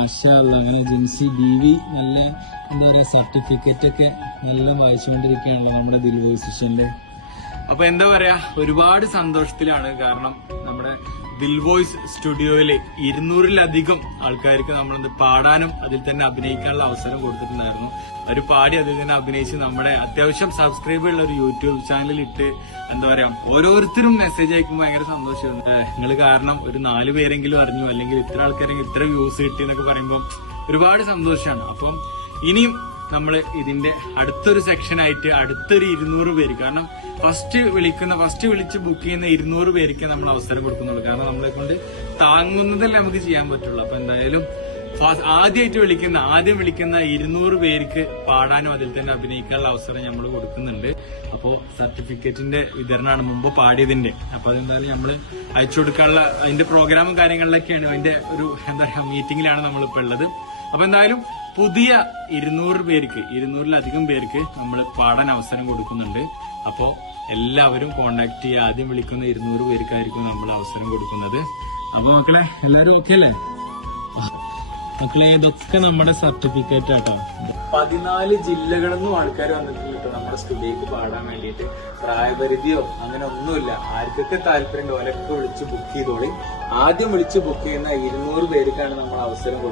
മാഷാ അല്ലാ. അങ്ങനെ ജിൻസി ബീവി നല്ല എന്താ പറയാ സർട്ടിഫിക്കറ്റ് ഒക്കെ നല്ല വായിച്ചുകൊണ്ടിരിക്കുകയാണല്ലോ നമ്മുടെ ദിൽ വോയിസ് സ്റ്റേഷനില്. അപ്പൊ എന്താ പറയാ, ഒരുപാട് സന്തോഷത്തിലാണ്. കാരണം നമ്മുടെ ദിൽ വോയിസ് സ്റ്റുഡിയോയില് 200-ലധികം ആൾക്കാർക്ക് നമ്മളത് പാടാനും അതിൽ തന്നെ അഭിനയിക്കാനുള്ള അവസരം കൊടുത്തിട്ടുണ്ടായിരുന്നു. ഒരു പാടി അതിൽ തന്നെ അഭിനയിച്ച് നമ്മുടെ അത്യാവശ്യം സബ്സ്ക്രൈബുള്ള ഒരു യൂട്യൂബ് ചാനലിൽ ഇട്ട് എന്താ പറയാ, ഓരോരുത്തരും മെസ്സേജ് അയക്കുമ്പോൾ ഭയങ്കര സന്തോഷമുണ്ട്. നിങ്ങൾ കാരണം ഒരു 4 പേരെങ്കിലും അറിഞ്ഞു, അല്ലെങ്കിൽ ഇത്ര ആൾക്കാരെങ്കിലും ഇത്ര വ്യൂസ് കിട്ടി എന്നൊക്കെ പറയുമ്പോൾ ഒരുപാട് സന്തോഷമാണ്. അപ്പം ഇനിയും നമ്മൾ ഇതിന്റെ അടുത്തൊരു സെക്ഷനായിട്ട് അടുത്തൊരു 200 പേര്, കാരണം ഫസ്റ്റ് വിളിച്ച് ബുക്ക് ചെയ്യുന്ന 200 പേർക്ക് നമ്മൾ അവസരം കൊടുക്കുന്നുള്ളൂ. കാരണം നമ്മളെ കൊണ്ട് താങ്ങുന്നതല്ലേ നമുക്ക് ചെയ്യാൻ പറ്റുള്ളൂ. അപ്പൊ എന്തായാലും ആദ്യം വിളിക്കുന്ന 200 പേർക്ക് പാടാനും അതിൽ തന്നെ അഭിനയിക്കാനുള്ള അവസരം നമ്മൾ കൊടുക്കുന്നുണ്ട്. അപ്പോ സർട്ടിഫിക്കറ്റിന്റെ വിതരണമാണ് മുമ്പ് പാടിയതിന്റെ. അപ്പൊ അതെന്തായാലും നമ്മൾ അയച്ചു കൊടുക്കാനുള്ള അതിന്റെ പ്രോഗ്രാമും കാര്യങ്ങളിലൊക്കെയാണ്, അതിന്റെ ഒരു എന്താ പറയാ മീറ്റിംഗിലാണ് നമ്മളിപ്പോ ഉള്ളത്. അപ്പൊ എന്തായാലും പുതിയ 200-ലധികം പേർക്ക് നമ്മൾ പാടാൻ അവസരം കൊടുക്കുന്നുണ്ട്. അപ്പോ എല്ലാവരും കോണ്ടാക്ട് ചെയ്യുക. ആദ്യം വിളിക്കുന്ന 200 പേർക്കായിരിക്കും നമ്മൾ അവസരം കൊടുക്കുന്നത്. അപ്പൊ മക്കളെ എല്ലാരും ഓക്കെ അല്ലേ? മക്കളെ ഇതൊക്കെ നമ്മുടെ സർട്ടിഫിക്കറ്റ് ആട്ടോ. 14 ജില്ലകളിൽ നിന്നും ആൾക്കാർ വന്നിട്ടുണ്ട് കേട്ടോ നമ്മുടെ സ്റ്റുഡിയോക്ക് പാടാൻ വേണ്ടിയിട്ട്. പ്രായപരിധിയോ അങ്ങനെ ഒന്നുമില്ല. ആർക്കൊക്കെ താല്പര്യം ഓലൊക്കെ വിളിച്ച് ബുക്ക് ചെയ്തോളി. ആദ്യം വിളിച്ച് ബുക്ക് ചെയ്യുന്ന 200 പേർക്കാണ് നമ്മൾ അവസരം കൊടുക്കുന്നത്.